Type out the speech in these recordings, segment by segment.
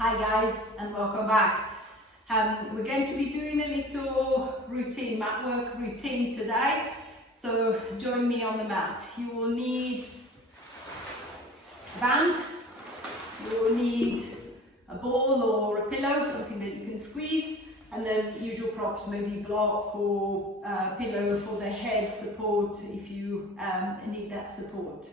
Hi guys, and welcome back. We're going to be doing a little routine, mat work routine today. So join me on the mat. You will need a band, you will need a ball or a pillow, something that you can squeeze, and then usual props, maybe block or pillow for the head support if you need that support.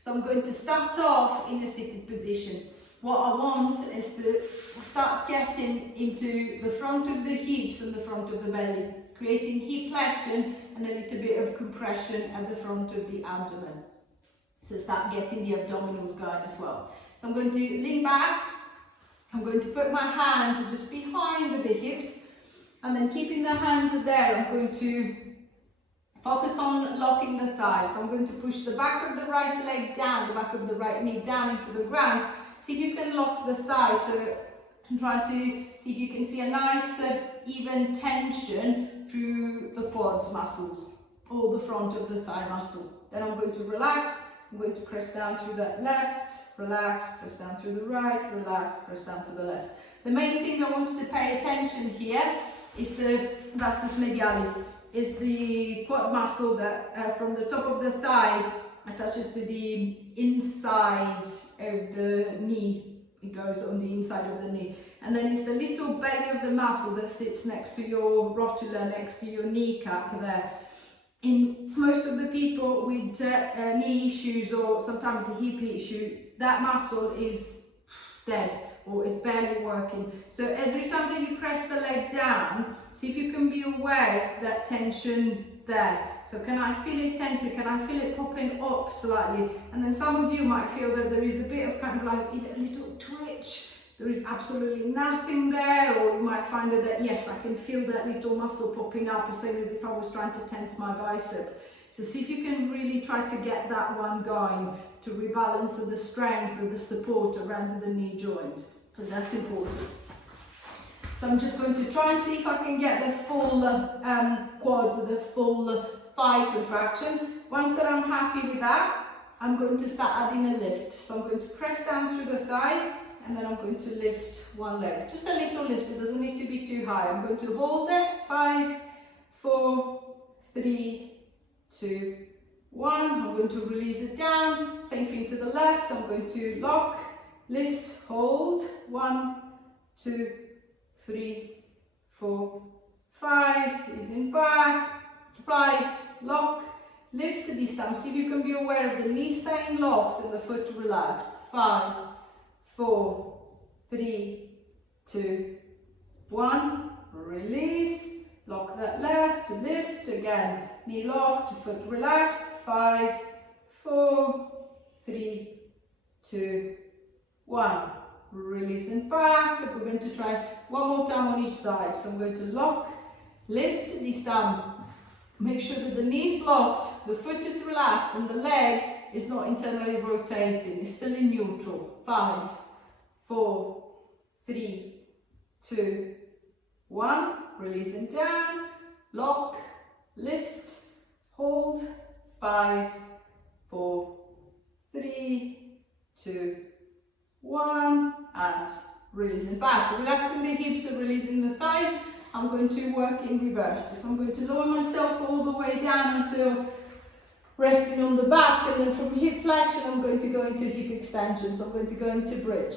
So I'm going to start off in a seated position. What I want is to start getting into the front of the hips and the front of the belly, creating hip flexion and a little bit of compression at the front of the abdomen. So start getting the abdominals going as well. So I'm going to lean back, I'm going to put my hands just behind the hips, and then keeping the hands there, I'm going to focus on locking the thighs. So I'm going to push the back of the right leg down, the back of the right knee down into the ground. See if you can lock the thighs. So I'm trying to see if you can see a nice even tension through the quads muscles, or the front of the thigh muscle. Then I'm going to relax. I'm going to press down through the left, relax, press down through the right, relax, press down to the left. The main thing I want you to pay attention here is the Vastus Medialis, is the quad muscle that from the top of the thigh attaches to the inside of the knee. It goes on the inside of the knee. And then it's the little belly of the muscle that sits next to your rotula, next to your kneecap there. In most of the people with knee issues or sometimes a hip issue, that muscle is dead or is barely working. So every time that you press the leg down, see if you can be aware of that tension there. So can I feel it tensing? Can I feel it popping up slightly? And then some of you might feel that there is a bit of kind of like a little twitch. There is absolutely nothing there, or you might find that yes, I can feel that little muscle popping up, the same as if I was trying to tense my bicep. So see if you can really try to get that one going to rebalance the strength or the support around the knee joint. So that's important. So I'm just going to try and see if I can get the full quads, the full thigh contraction. Once that I'm happy with that, I'm going to start adding a lift. So I'm going to press down through the thigh, and then I'm going to lift one leg. Just a little lift, it doesn't need to be too high. I'm going to hold it, 5, 4, 3, 2, 1. I'm going to release it down. Same thing to the left. I'm going to lock, lift, hold, 1, 2, 3, 4, 5, easing back, right, lock, lift this time. See if you can be aware of the knee staying locked and the foot relaxed. 5, 4, 3, 2, 1, release, lock that left, lift again, knee locked, foot relaxed. 5, 4, 3, 2, 1. Releasing back. We're going to try one more time on each side. So I'm going to lock, lift this time. Make sure that the knee is locked, the foot is relaxed, and the leg is not internally rotating. It's still in neutral. 5, 4, 3, 2, 1. Releasing down. Lock, lift, hold. 5, 4, 3, 2, 1, and releasing back. Relaxing the hips and releasing the thighs. I'm going to work in reverse. So I'm going to lower myself all the way down until resting on the back, and then from hip flexion I'm going to go into hip extension. So I'm going to go into bridge.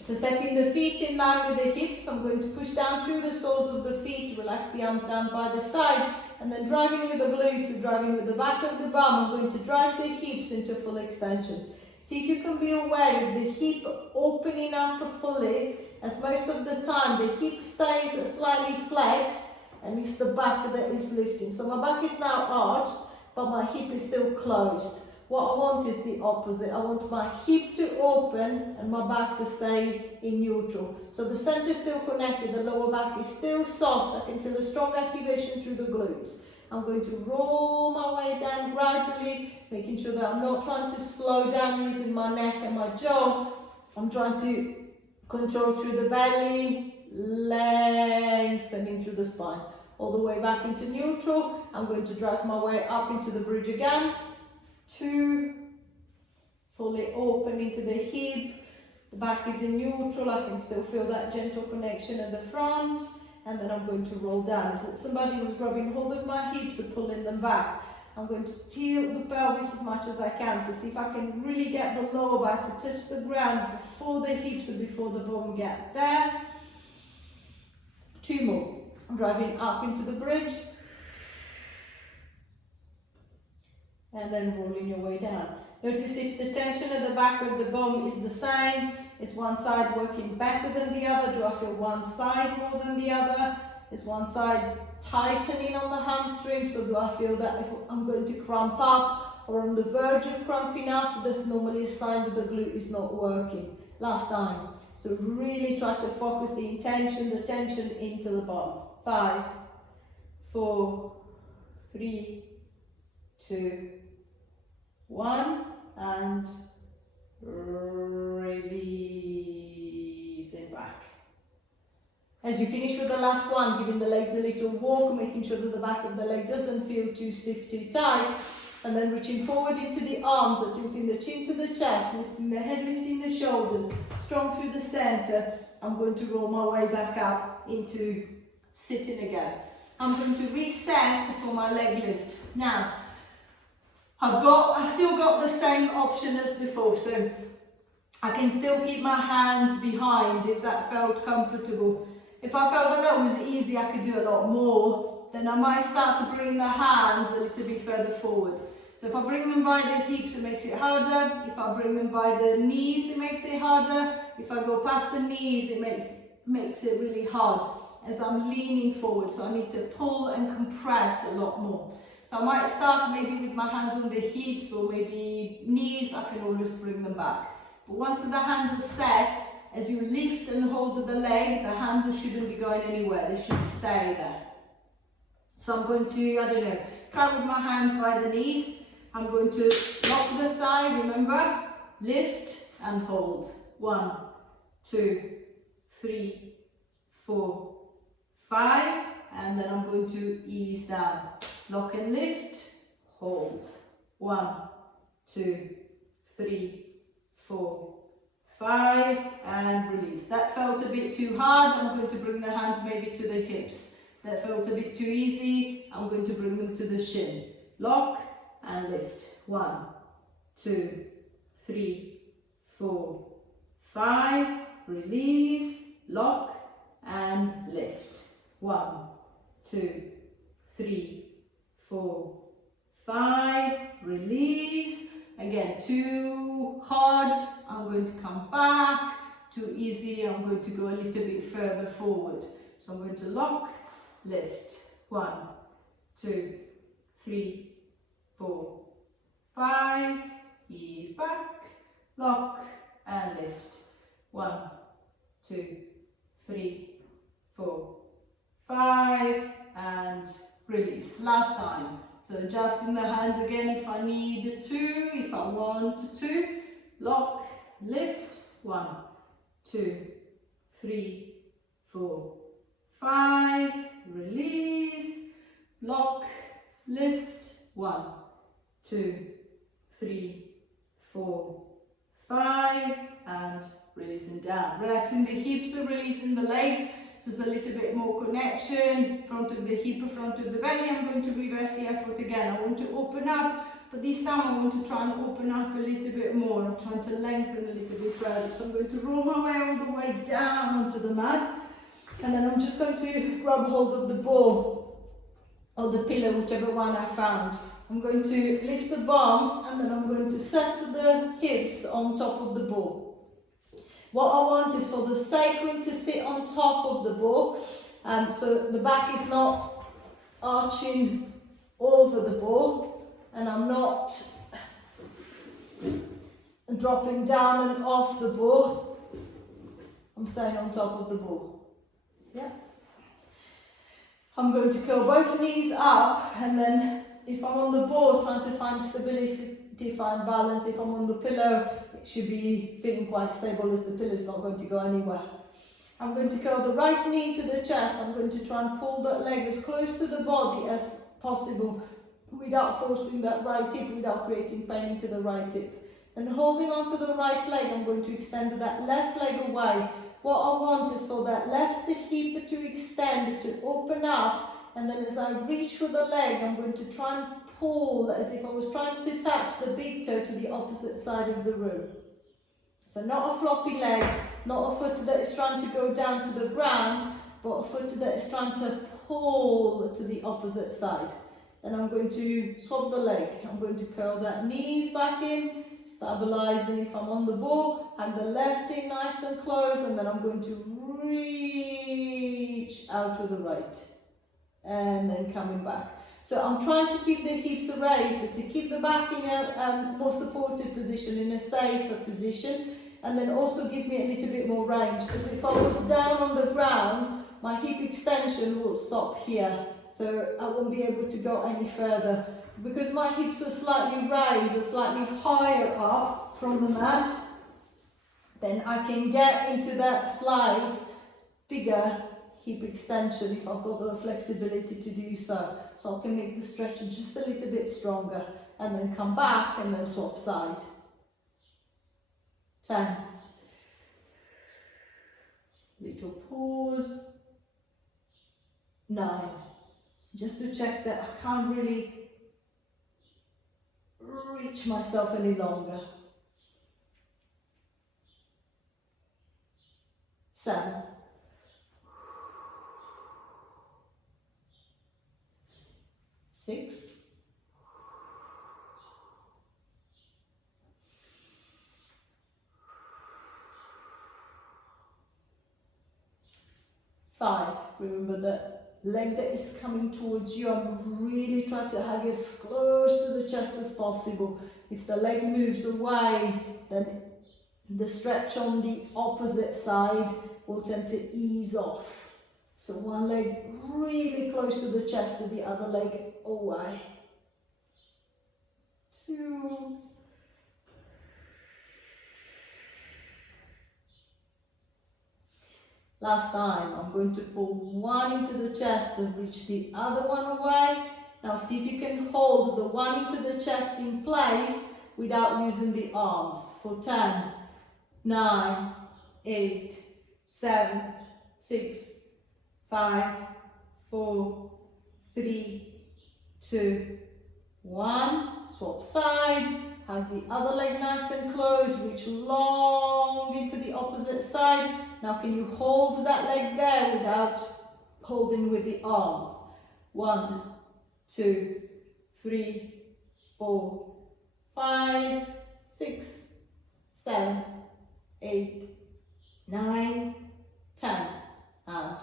So setting the feet in line with the hips, I'm going to push down through the soles of the feet, relax the arms down by the side, and then driving with the glutes and driving with the back of the bum, I'm going to drive the hips into full extension. See if you can be aware of the hip opening up fully, as most of the time the hip stays slightly flexed and it's the back that is lifting. So my back is now arched, but my hip is still closed. What I want is the opposite. I want my hip to open and my back to stay in neutral. So the center is still connected, the lower back is still soft. I can feel a strong activation through the glutes. I'm going to roll my way down gradually, making sure that I'm not trying to slow down using my neck and my jaw. I'm trying to control through the belly, lengthening through the spine. All the way back into neutral. I'm going to drive my way up into the bridge again. 2, fully open into the hip. The back is in neutral, I can still feel that gentle connection at the front, and then I'm going to roll down. Is it somebody who's grabbing hold of my hips or pulling them back? I'm going to tilt the pelvis as much as I can, so see if I can really get the lower back to touch the ground before the hips and before the bum get there. 2 more. I'm driving up into the bridge. And then rolling your way down. Notice if the tension at the back of the bum is the same. Is one side working better than the other? Do I feel one side more than the other? Is one side tightening on the hamstrings? So do I feel that if I'm going to cramp up or on the verge of cramping up, that's normally a sign that the glute is not working. Last time. So really try to focus the intention, the tension into the bum. 5, 4, 3, 2, 1, and release it back. As you finish with the last one, giving the legs a little walk, making sure that the back of the leg doesn't feel too stiff, too tight, and then reaching forward into the arms, tilting the chin to the chest, lifting the head, lifting the shoulders, strong through the center. I'm going to roll my way back up into sitting again. I'm going to reset for my leg lift. Now, I still got the same option as before, so I can still keep my hands behind if that felt comfortable. If I felt that was easy, I could do a lot more, then I might start to bring the hands a little bit further forward. So if I bring them by the hips, it makes it harder. If I bring them by the knees, it makes it harder. If I go past the knees, it makes it really hard as I'm leaning forward. So I need to pull and compress a lot more. So I might start maybe with my hands on the hips or maybe knees. I can always bring them back. But once the hands are set, as you lift and hold the leg, the hands shouldn't be going anywhere. They should stay there. So I'm going to, try with my hands by the knees. I'm going to lock the thigh, remember, lift and hold. 1, 2, 3, 4, 5, and then I'm going to ease down. Lock and lift, hold. 1, 2, 3, 4, 5, and release. That felt a bit too hard. I'm going to bring the hands maybe to the hips. That felt a bit too easy. I'm going to bring them to the shin. Lock and lift. 1, 2, 3, 4, 5. Release, lock and lift. 1, 2, 3, 4, 5. Release. Again, too hard, I'm going to come back. Too easy, I'm going to go a little bit further forward. So I'm going to lock, lift. 1, 2, 3, 4, 5. Ease back, lock and lift. 1, 2, 3, 4, 5, and release. Last time. So adjusting the hands again if I need to, if I want to. Lock, lift. 1, 2, 3, 4, 5. Release. Lock, lift. 1, 2, 3, 4, 5. And releasing down. Relaxing the hips and releasing the legs. So there's a little bit more connection, front of the hip, front of the belly. I'm going to reverse the effort again. I want to open up, but this time I want to try and open up a little bit more. I'm trying to lengthen a little bit further. So I'm going to roll my way all the way down onto the mat. And then I'm just going to grab hold of the ball or the pillow, whichever one I found. I'm going to lift the bum and then I'm going to set the hips on top of the ball. What I want is for the sacrum to sit on top of the ball, so the back is not arching over the ball, and I'm not dropping down and off the ball. I'm staying on top of the ball. Yeah. I'm going to curl both knees up, and then if I'm on the ball, trying to find stability, find balance. If I'm on the pillow, it should be feeling quite stable as the pillow is not going to go anywhere. I'm going to curl the right knee to the chest. I'm going to try and pull that leg as close to the body as possible without forcing that right hip, without creating pain into the right hip. And holding onto the right leg, I'm going to extend that left leg away. What I want is for that left hip to extend, to open up, and then as I reach for the leg, I'm going to try and pull as if I was trying to touch the big toe to the opposite side of the room. So not a floppy leg, not a foot that is trying to go down to the ground, but a foot that is trying to pull to the opposite side. Then I'm going to swap the leg. I'm going to curl that knees back in, stabilizing if I'm on the ball, and the left in nice and close, and then I'm going to reach out to the right. And then coming back. So I'm trying to keep the hips raised, but to keep the back in a more supported position, in a safer position, and then also give me a little bit more range, because if I was down on the ground, my hip extension will stop here, so I won't be able to go any further. Because my hips are slightly raised, are slightly higher up from the mat, then I can get into that slight bigger hip extension if I've got the flexibility to do so. So I can make the stretch just a little bit stronger, and then come back and then swap side. 10. Little pause. 9. Just to check that I can't really reach myself any longer. 7. 6. 5. Remember that leg that is coming towards you, I'm really trying to have you as close to the chest as possible. If the leg moves away, then the stretch on the opposite side will tend to ease off. So one leg really close to the chest and the other leg away. 2. Last time, I'm going to pull one into the chest and reach the other one away. Now see if you can hold the one into the chest in place without using the arms. For 10, 9, 8, 7, 6, 5, 4, 3, 2, 1. Swap side. Have the other leg nice and close. Reach long into the opposite side. Now can you hold that leg there without holding with the arms? 1, 2, 3, 4, 5, 6, 7, 8, 9, 10. And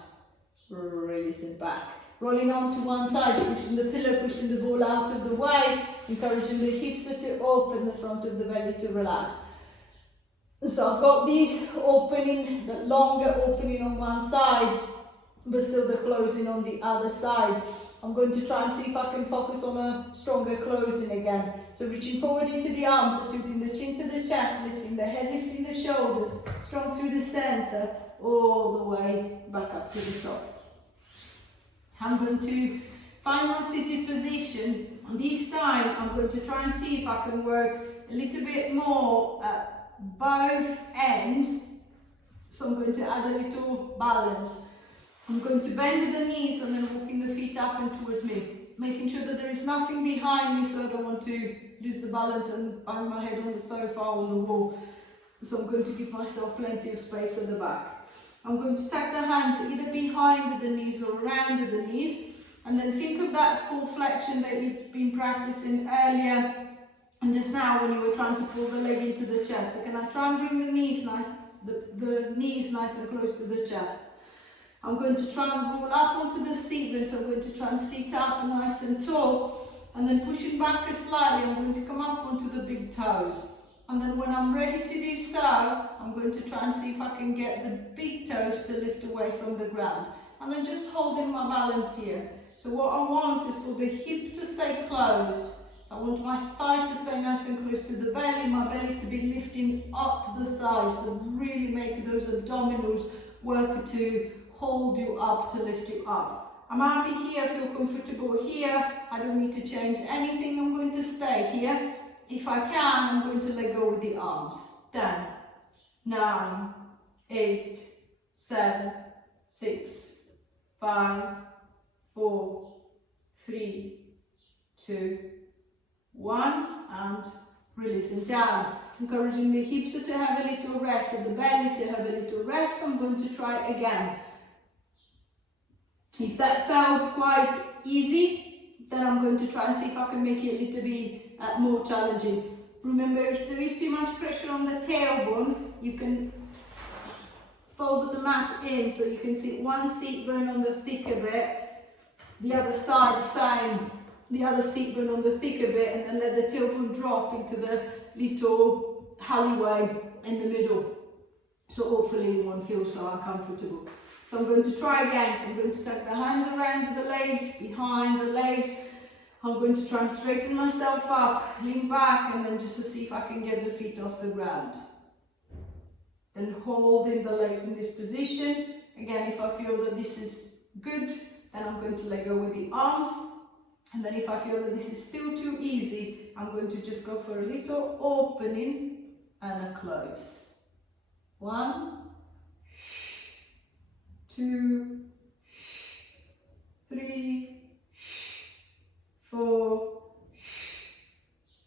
release it back. Rolling on to one side, pushing the pillow, pushing the ball out of the way, encouraging the hips to open, the front of the belly to relax. So I've got the opening, the longer opening on one side, but still the closing on the other side. I'm going to try and see if I can focus on a stronger closing again. So reaching forward into the arms, tilting the chin to the chest, lifting the head, lifting the shoulders, strong through the center, all the way back up to the top. I'm going to find my seated position, and this time I'm going to try and see if I can work a little bit more at both ends. So I'm going to add a little balance. I'm going to bend the knees and then walking the feet up and towards me, making sure that there is nothing behind me, so I don't want to lose the balance and bang my head on the sofa or on the wall. So I'm going to give myself plenty of space at the back. I'm going to tuck the hands either behind the knees or around the knees, and then think of that full flexion that you've been practicing earlier and just now when you were trying to pull the leg into the chest. So can I try and bring the knees nice, the knees nice and close to the chest? I'm going to try and roll up onto the seat bone, so I'm going to try and sit up nice and tall, and then pushing back slightly, I'm going to come up onto the big toes. And then when I'm ready to do so, I'm going to try and see if I can get the big toes to lift away from the ground. And then just holding my balance here. So what I want is for the hip to stay closed. So I want my thigh to stay nice and close to the belly, my belly to be lifting up the thighs. So really make those abdominals work to hold you up, to lift you up. I'm happy here, feel comfortable here. I don't need to change anything. I'm going to stay here. if I can, I'm going to let go with the arms. 10, 9, 8, 7, 6, 5, 4, 3, 2, 1, and releasing down. Encouraging the hips to have a little rest and the belly to have a little rest. I'm going to try again. If that felt quite easy, then I'm going to try and see if I can make it a little bit more challenging. Remember, if there is too much pressure on the tailbone, you can fold the mat in so you can see one seat bone on the thicker bit, the other side same, the other seat bone on the thicker bit, and then let the tailbone drop into the little alleyway in the middle. So hopefully you won't feel so uncomfortable. So I'm going to try again. So I'm going to tuck the hands around the legs, behind the legs. I'm going to try and straighten myself up, lean back, and then just to see if I can get the feet off the ground. Then holding the legs in this position. Again, if I feel that this is good, then I'm going to let go with the arms. And then if I feel that this is still too easy, I'm going to just go for a little opening and a close. 1, 2, 3, 4,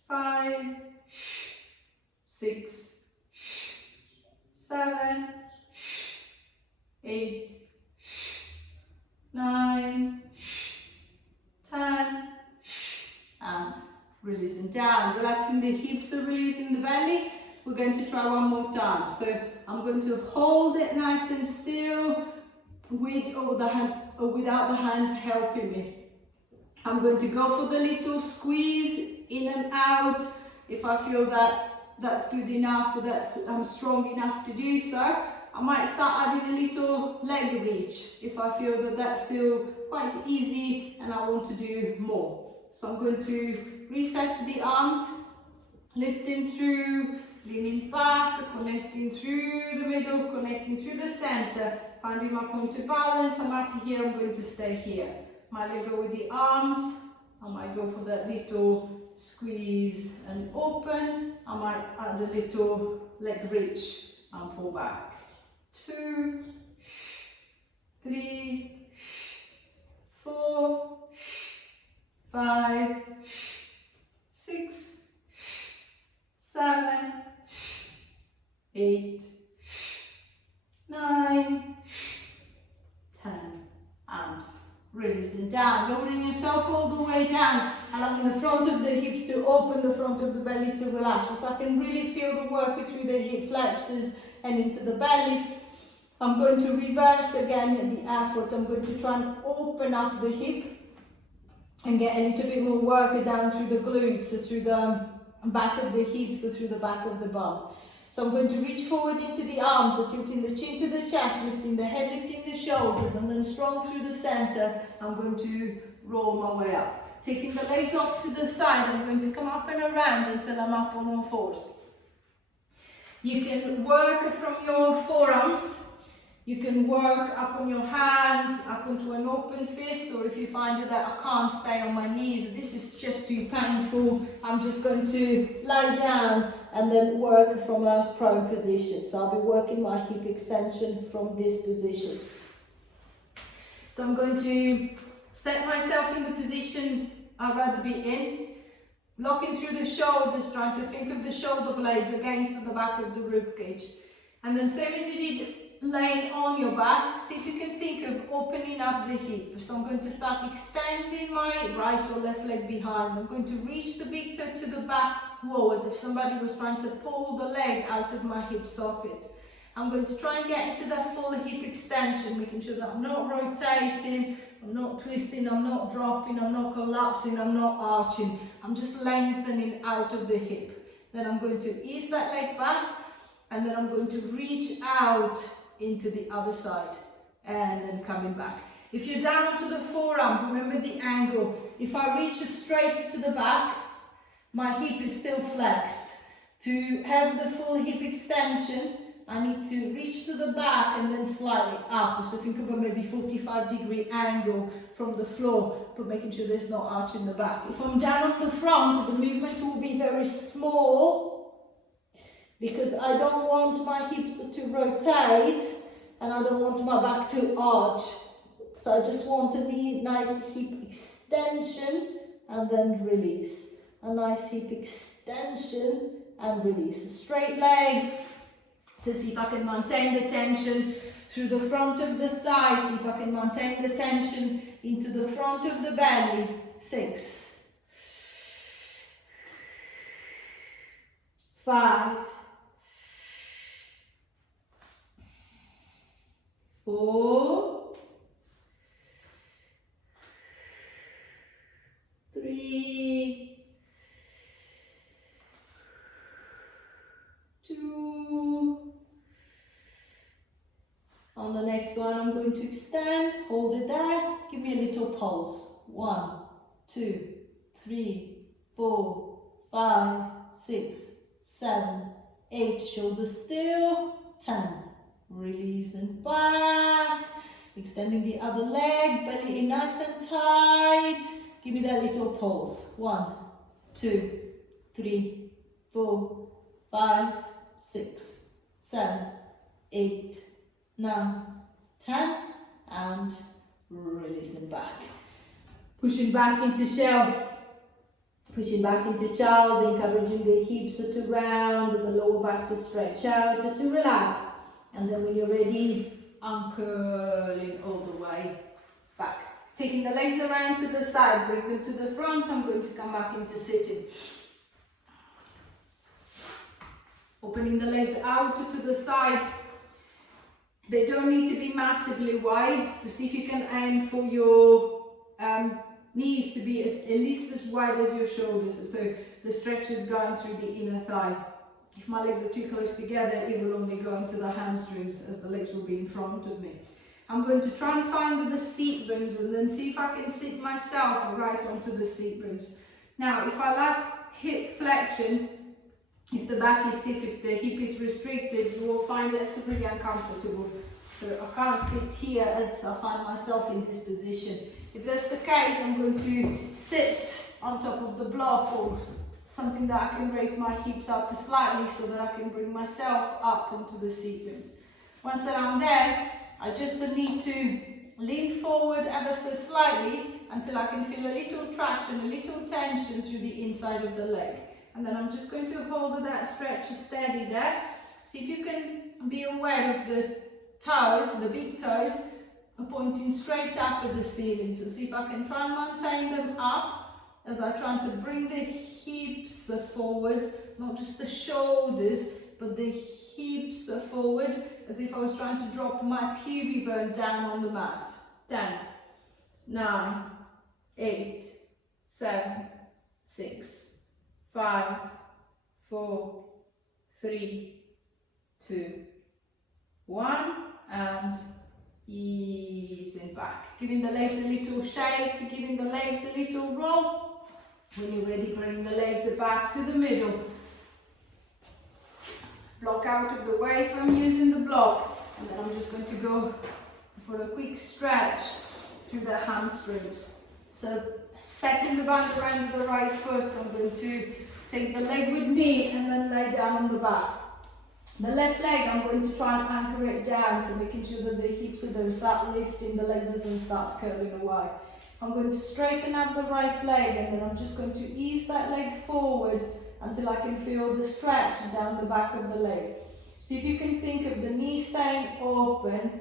5, 6, 7, 8, 9, 10, and releasing down, relaxing the hips, releasing the belly. We're going to try one more time. So I'm going to hold it nice and still with or without the hands helping me. I'm going to go for the little squeeze in and out. If I feel that that's good enough, or that I'm strong enough to do so, I might start adding a little leg reach if I feel that that's still quite easy and I want to do more. So I'm going to reset the arms, lifting through, leaning back, connecting through the middle, connecting through the center, finding my point of balance. I'm happy here, I'm going to stay here. Might let go with the arms, I might go for that little squeeze and open, I might add a little leg reach and pull back. 2, 3, 4, 5, 6, 7, 8, 9, 10, and releasing down, lowering yourself all the way down, allowing the front of the hips to open, the front of the belly to relax, so I can really feel the work through the hip flexors and into the belly. I'm going to reverse again the effort. I'm going to try and open up the hip and get a little bit more work down through the glutes, so through the back of the hips, so through the back of the bum. So I'm going to reach forward into the arms, so tilting the chin to the chest, lifting the head, lifting the shoulders, and then strong through the center. I'm going to roll my way up. Taking the legs off to the side, I'm going to come up and around until I'm up on all fours. You can work from your forearms. You can work up on your hands, up onto an open fist, or if you find that I can't stay on my knees, this is just too painful, I'm just going to lie down and then work from a prone position. So I'll be working my hip extension from this position. So I'm going to set myself in the position I'd rather be in, locking through the shoulders, trying to think of the shoulder blades against the back of the rib cage. And then same as you did laying on your back, see if you can think of opening up the hip. So I'm going to start extending my right or left leg behind. I'm going to reach the big toe to the back wall as if somebody was trying to pull the leg out of my hip socket. I'm going to try and get into that full hip extension, making sure that I'm not rotating, I'm not twisting, I'm not dropping, I'm not collapsing, I'm not arching. I'm just lengthening out of the hip. Then I'm going to ease that leg back, and then I'm going to reach out into the other side and then coming back. If you're down onto the forearm, remember the angle. If I reach straight to the back, my hip is still flexed. To have the full hip extension, I need to reach to the back and then slightly up. So think of a maybe 45-degree angle from the floor, but making sure there's no arch in the back. If I'm down on the front, the movement will be very small because I don't want my hips to rotate and I don't want my back to arch. So I just want a nice hip extension and then release. A nice hip extension and release. A straight leg. So see if I can maintain the tension through the front of the thigh. See if I can maintain the tension into the front of the belly. 6, 5, 4, 3, 2. On the next one, I'm going to extend, hold it there, give me a little pulse. 1, 2, 3, 4, 5, 6, 7, 8. Shoulders still. 10. Release and back. Extending the other leg, belly in nice and tight. Give me that little pulse. 1, 2, 3, 4, 5, 6, 7, 8, 9, 10, and releasing back. Pushing back into shell. Pushing back into child, encouraging the hips to round, the lower back to stretch out, to relax. And then when you're ready, uncurling all the way back. Taking the legs around to the side, bring them to the front. I'm going to come back into sitting. Opening the legs out to the side. They don't need to be massively wide, but see if you can aim for your knees to be at least as wide as your shoulders, so the stretch is going through the inner thigh. If my legs are too close together, it will only go into the hamstrings as the legs will be in front of me. I'm going to try and find the seat bones and then see if I can sit myself right onto the seat bones. Now, if I lack hip flexion, if the back is stiff, if the hip is restricted, you will find that's really uncomfortable. So I can't sit here as I find myself in this position. If that's the case, I'm going to sit on top of the block or something that I can raise my hips up slightly so that I can bring myself up onto the seat bones. Once that I'm there, I just need to lean forward ever so slightly until I can feel a little traction, a little tension through the inside of the leg. And then I'm just going to hold that stretch steady there. See if you can be aware of the toes, the big toes, pointing straight up at the ceiling. So see if I can try and maintain them up as I try to bring the hips forward, not just the shoulders, but the hips forward, as if I was trying to drop my pubic bone down on the mat. 10, 9, 8, 7, 6, 5, 4, 3, 2, 1, and easing back. Giving the legs a little shake, giving the legs a little roll. When you're ready, bring the legs back to the middle. Block out of the way if I'm using the block. And then I'm just going to go for a quick stretch through the hamstrings. So setting the band around the right foot, I'm going to take the leg with me and then lay down on the back. The left leg, I'm going to try and anchor it down, so making sure that the hips don't start lifting, the leg doesn't start curling away. I'm going to straighten up the right leg and then I'm just going to ease that leg forward until I can feel the stretch down the back of the leg. See if you can think of the knee staying open,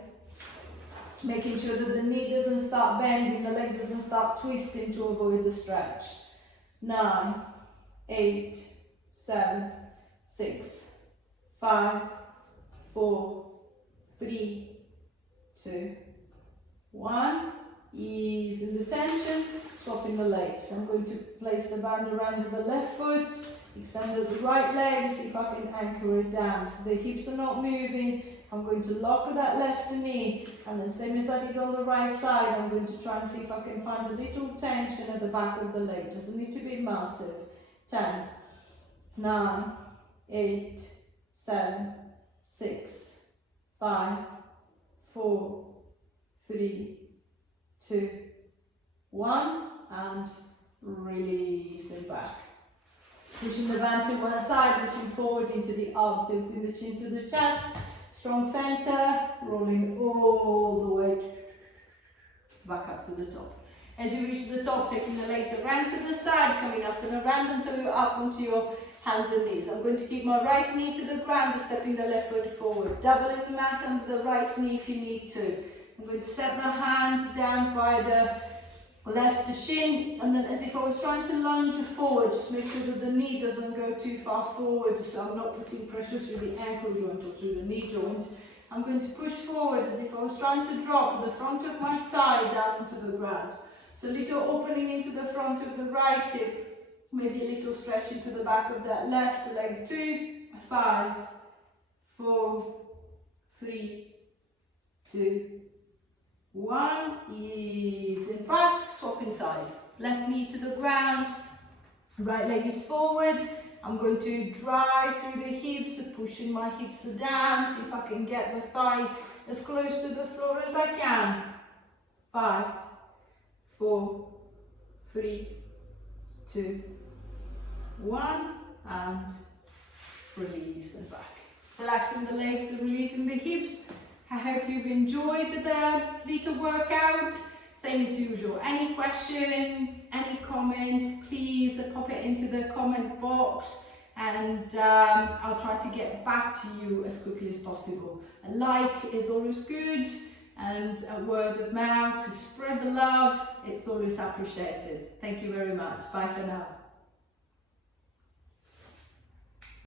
making sure that the knee doesn't start bending, the leg doesn't start twisting to avoid the stretch. 9, 8, 7, 6, 5, 4, 3, 2, 1. Easing the tension, swapping the legs. I'm going to place the band around the left foot, extend the right leg, see if I can anchor it down. So the hips are not moving. I'm going to lock that left knee, and then same as I did on the right side, I'm going to try and see if I can find a little tension at the back of the leg. Doesn't need to be massive. 10, 9, 8, 7, 6, 5, 4, 3, 2, 1, and releasing back. Pushing the band to one side, reaching forward into the arms, tilting the chin to the chest, strong center, rolling all the way back up to the top. As you reach the top, taking the legs around to the side, coming up and around until you're up onto your hands and knees. I'm going to keep my right knee to the ground, stepping the left foot forward, doubling the mat under the right knee if you need to. I'm going to set the hands down by the left shin, and then as if I was trying to lunge forward, just make sure that the knee doesn't go too far forward, so I'm not putting pressure through the ankle joint or through the knee joint. I'm going to push forward as if I was trying to drop the front of my thigh down into the ground. So a little opening into the front of the right hip, maybe a little stretch into the back of that left leg. 2, 5, 4, 3, 2, 1. Ease in back, swap inside. Left knee to the ground, right leg is forward. I'm going to drive through the hips, pushing my hips down, see if I can get the thigh as close to the floor as I can. 5, 4, 3, 2, 1, and release and back. Relaxing the legs, releasing the hips. I hope you've enjoyed the little workout. Same as usual. Any question, any comment, please pop it into the comment box, and I'll try to get back to you as quickly as possible. A like is always good, and a word of mouth to spread the love, it's always appreciated. Thank you very much. Bye for now.